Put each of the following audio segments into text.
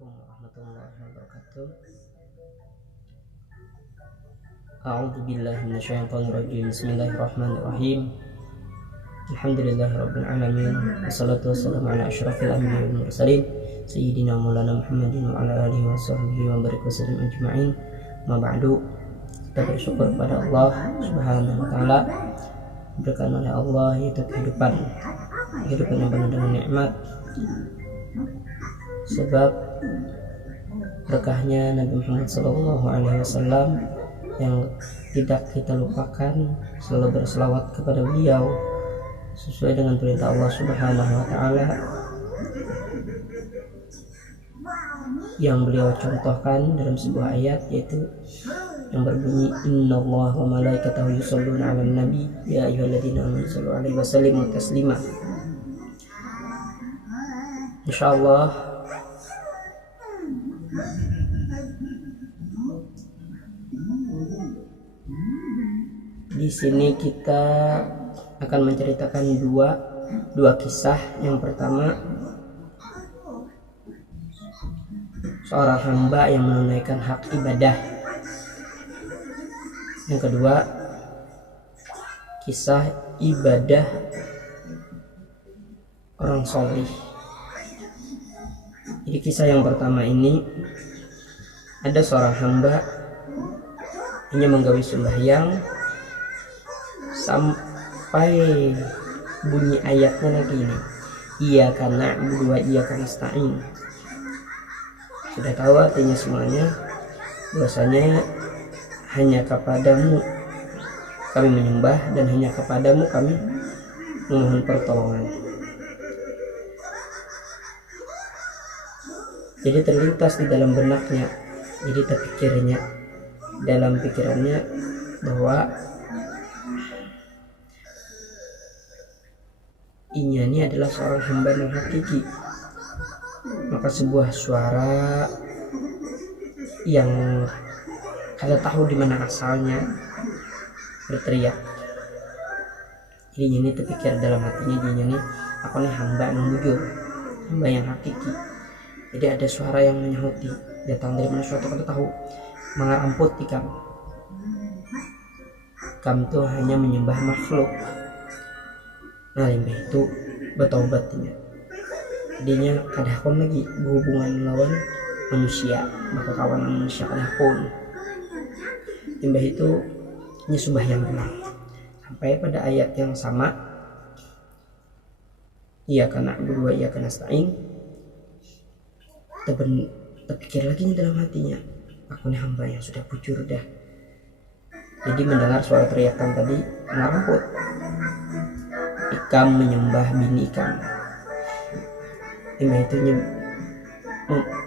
Assalamualaikum warahmatullahi wabarakatuh. A'udzu billahi minasyaitonir rajim. Bismillahirrahmanirrahim. Alhamdulillahirabbil alamin. Wassalatu wassalamu ala asyrafil anbiya'i wal mursalin sayyidina maulana Muhammadin wa ala alihi washabbihi wa barik wasallam ajma'in. Ma ba'du. Kita bersyukur kepada Allah Subhanahu wa taala, diberikan oleh Allah yaitu kehidupan yang penuh dengan nikmat. Sebab berkahnya Nabi Muhammad SAW yang tidak kita lupakan, selalu berselawat kepada beliau sesuai dengan perintah Allah Subhanahu wa taala yang beliau contohkan dalam sebuah ayat, yaitu yang berbunyi innallaha wa malaikatahu yusholluna 'alan nabi ya ayyuhalladzina amanu shallu 'alaihi wa sallimu taslima. Insyaallah di sini kita akan menceritakan dua kisah. Yang pertama, seorang hamba yang menunaikan hak ibadah. Yang kedua, kisah ibadah orang soleh. Jadi kisah yang pertama ini, ada seorang hamba hanya menggawi sembahyang sampai bunyi ayatnya lagi ini, iyyaka na'budu wa iyyaka nasta'in. Sudah tahu artinya semuanya, bahwasanya hanya kepadamu kami menyembah dan hanya kepadamu kami memohon pertolongan. Jadi terlintas di dalam benaknya, jadi terpikirnya dalam pikirannya bahwa ini adalah seorang hamba yang hakiki. Maka sebuah suara yang kada tahu di mana asalnya berteriak. Jadi ini terpikir dalam hatinya, ini aku nih hamba yang jujur, hamba yang hakiki. Jadi ada suara yang menyahuti, datang dari mana suatu kada tahu, mengaramput di kamu. Kamu tuh hanya menyembah makhluk. Nah, limbah itu bertaubatnya. Jadinya kadahpun lagi berhubungan melawan manusia, maka kawanan manusia kadahpun. Limbah itu nyesubah yang benar. Sampai pada ayat yang sama, iyyaka na'budu wa iyyaka nasta'in. Terpikir lagi dalam hatinya, aku ini hamba yang sudah bujur dah. Jadi mendengar suara teriakan tadi, ngaramput. Ikam menyembah bini ikam. Limbah itu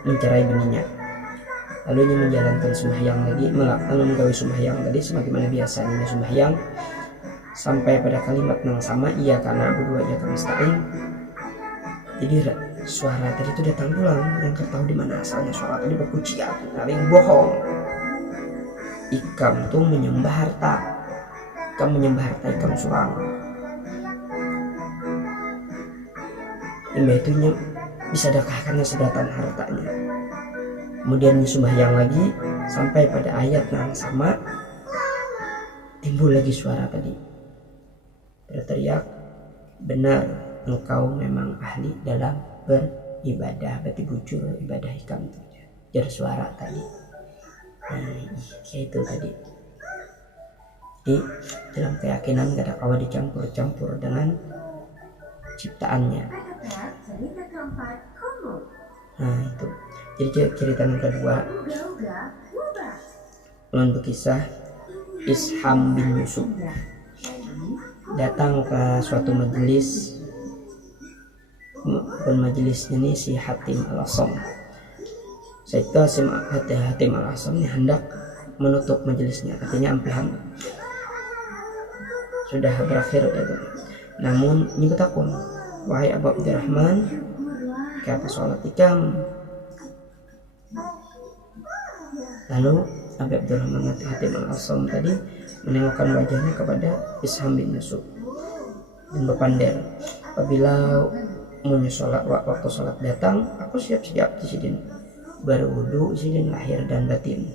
mencerai bininya. Lalu ia menjalankan sembahyang lagi, melakukan menggawi sembahyang tadi sebagaimana biasanya sembahyang, sampai pada kalimat yang sama, iyyaka na'budu wa iyyaka nasta'in. Jadi suara tadi itu datang pulang, yang tahu di mana asalnya suara tadi berkuciak, ada yang bohong. Ikam tuh menyembah harta, ikam menyembah harta, ikam surang. Limbah itu bisa dakahkannya sedatan hartanya. Kemudian sembahyang lagi sampai pada ayat yang sama, timbul lagi suara tadi berteriak, benar engkau memang ahli dalam beribadah, berarti bujur ibadah ikam itu. Jadi suara tadi, kayak itu tadi. Di dalam keyakinan gak ada kawa dicampur-campur dengan ciptaannya. Nah itu. Jadi cerita yang kedua, untuk kisah Isham bin Yusuf datang ke suatu majelis, dan majelisnya ini si Hatim al-Asam. Saat itu Hatim al-Asam ini hendak menutup majelisnya, artinya ampihan sudah berakhir itu. Namun ini bertakun, wahai Abu Abdurrahman, kata sholat ikam. Lalu Abu Abdurrahman Hatim al-Asam tadi menengokkan wajahnya kepada Isham bin Yusuf dan berpandai, apabila waktu sholat datang, aku siap-siap di sini. berwudu sidin lahir dan batin.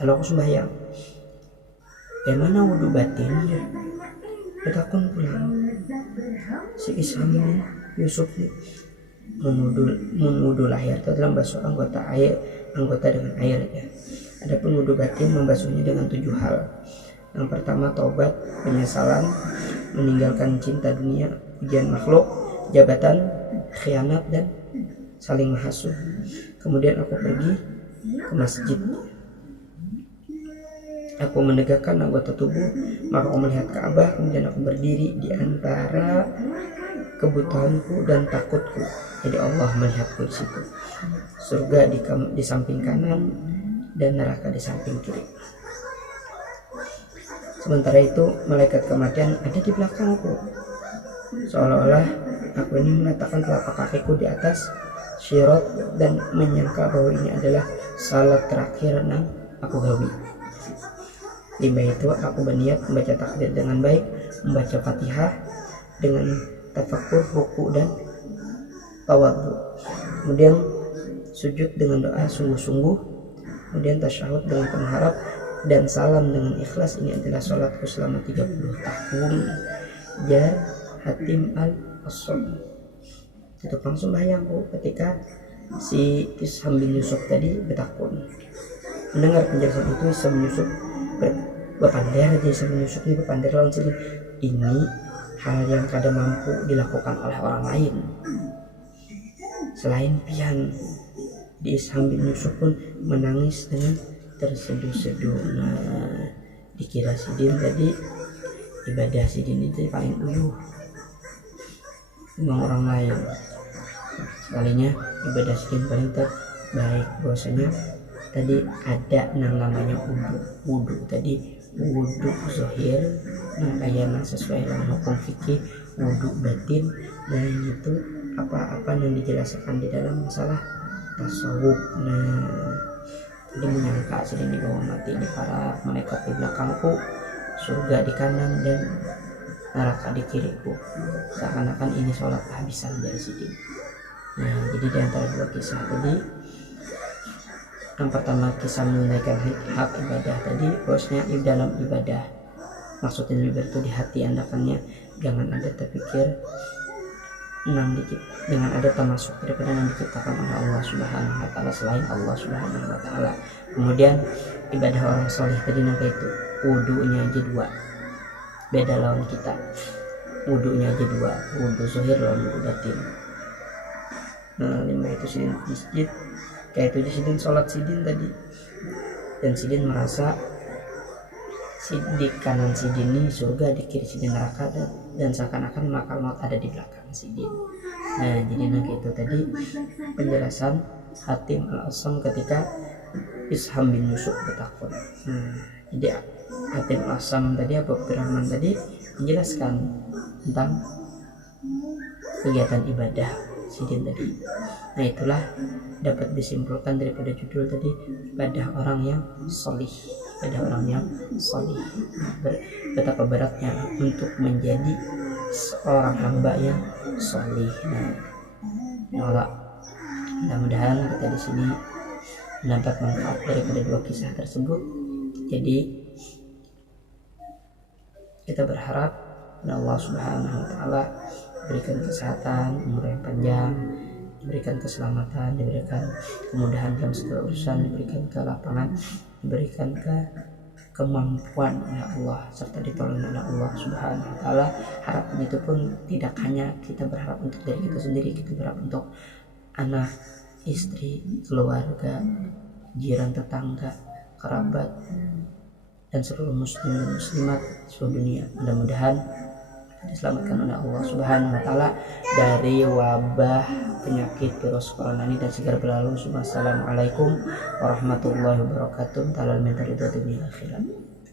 Lalu aku sembahyang, bagaimana wudu batin ya? Betakun pulang si Isham Yusuf nih wudu lahir itu dalam basuh anggota dengan air ya. Adapun wudu batin membasuhnya dengan 7 hal. Yang pertama taubat, penyesalan, meninggalkan cinta dunia, pujian makhluk, jabatan, khianat, dan saling menghasut. Kemudian aku pergi ke masjid. Aku menegakkan anggota tubuh, maka aku melihat Ka'bah. Kemudian aku berdiri di antara kebutuhanku dan takutku. Jadi Allah melihatku di situ. Surga di samping kanan dan neraka di samping kiri. Sementara itu malaikat kematian ada di belakangku. Seolah-olah aku ini meletakkan telapak kakiku di atas syirat dan menyangka bahwa ini adalah salat terakhir yang aku gawi. Limbah itu aku berniat membaca takbir dengan baik, membaca Fatihah dengan tafakkur, ruku dan tawadhu. Kemudian sujud dengan doa sungguh-sungguh, kemudian tasyahud dengan penuh harap dan salam dengan ikhlas. Ini adalah sholatku selama 30 tahun. Jar Hatim al-Asam. Itu langsung bayangku ketika si Isham bin Yusuf tadi bertakun. Mendengar penjelasan itu, Isham bin Yusuf berpandar aja. Isham bin Yusuf ini berpandar langsung, ini hal yang kadang mampu dilakukan oleh orang lain selain pian. Di Isham bin Yusuf pun menangis dengan terseduh-seduh. Nah, dikira Sidin tadi ibadah Sidin itu paling uluh dengan orang lain. Sekalinya ibadah Sidin paling terbaik. Bahwasanya tadi ada namanya wudu tadi, wudu zahir, nah kayaknya sesuai dengan hukum fikih, wudu batin, dan itu apa-apa yang dijelaskan di dalam masalah tasawuf. Nah, dia menyangka Sidin di bawah mati, ini para malaikat di belakangku, surga di kanan dan neraka di kiriku. Seakan-akan ini sholat kehabisan dari Sidin. Nah, jadi di antara dua kisah tadi, yang pertama kisah menunaikan hak ibadah tadi, bosnya dalam ibadah, maksudnya ibadah itu di hati andakannya, jangan ada terpikir dengan ada termasuk daripada yang diciptakan oleh Allah Subhanahu wa Ta'ala selain Allah Subhanahu wa Ta'ala. Kemudian ibadah orang soleh tadi naga itu wudunya aja 2, beda lawan kita, wudunya aja 2, wudu zahir lawan wudu batin. Nah, 5 itu Sidin masjid, kayak itu Sidin sholat Sidin tadi, dan Sidin merasa di kanan Sidin ini surga, di kiri Sidin neraka, dan seakan-akan malakal maut ada di belakang Sidin. Nah, jadi itu tadi penjelasan Hatim al-Asam ketika Isham bin Yusuf bertakun. Nah, jadi Hatim al-Asam tadi, Abu Abdurrahman tadi menjelaskan tentang kegiatan ibadah Sidin tadi. Nah, itulah dapat disimpulkan daripada judul tadi, ibadah orang yang solih. Ibadah orang yang solih, betapa beratnya untuk menjadi seorang hamba yang solih. Nah, mudah-mudahan kita di sini mendapat manfaat daripada 2 kisah tersebut. Jadi kita berharap Allah Subhanahu wa Ta'ala berikan kesehatan, umur yang panjang, diberikan keselamatan, diberikan kemudahan dalam segala urusan, diberikan kelapangan, diberikan kemampuan oleh Allah, serta ditolong oleh Allah Subhanahu wa Ta'ala. Harapan itu pun tidak hanya kita berharap untuk diri kita sendiri, kita berharap untuk anak, istri, keluarga, jiran, tetangga, kerabat, dan seluruh muslim dan muslimat seluruh dunia. Mudah-mudahan diselamatkan oleh Allah Subhanahu wa Ta'ala dari wabah penyakit virus corona ini dan segera berlalu. Assalamualaikum warahmatullahi wabarakatuh. Talal mental itu dunia akhirat.